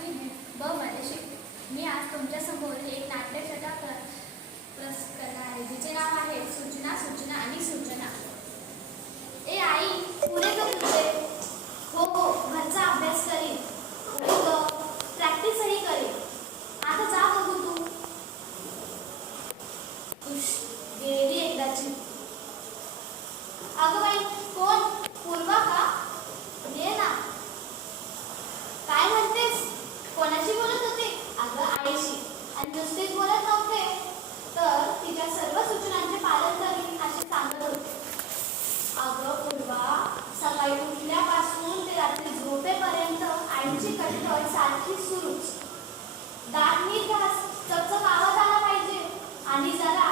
सातवी ब मध्ये शिकते मी आज तुमच्यासमोर एक नाट्यछटा प्र प्रस करणार आहे. जिचे नाव आहे सूचना सूचना आणि सूचना. आईशी आणि बोलत नव्हते तर तिच्या सर्व सूचनांचे पालन करीन असे सांगत होते. अगं पूर्वा सकाळी उठल्यापासून ते रात्री झोपेपर्यंत आईची कटकट सारखी सुरूच. दात नीट घास चकचक आवाज आला पाहिजे. आणि जरा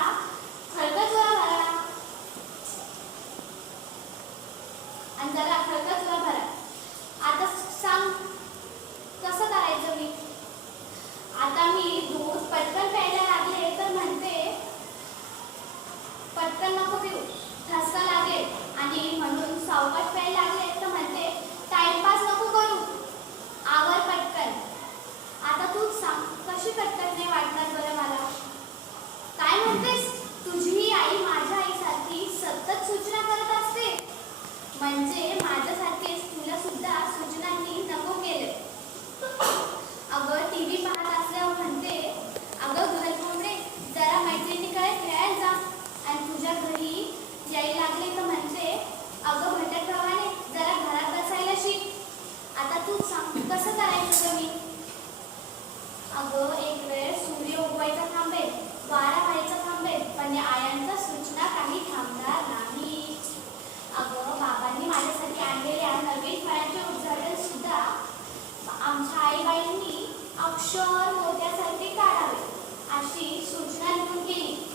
कसं करायचं तुम्ही? अगं एक वेळ सूर्य उगवायचा थांबेल वारा व्हायचा थांबेल पण आयांचा सूचना काही थांबणार नाही. अगं बाबांनी माझ्यासाठी आणलेल्या नवीन फळांचे उद्घाटन सुद्धा आमच्या आईबाईंनी अक्षर मोत्यासारखे काढावे अशी सूचना लिहून गेली.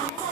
Wow.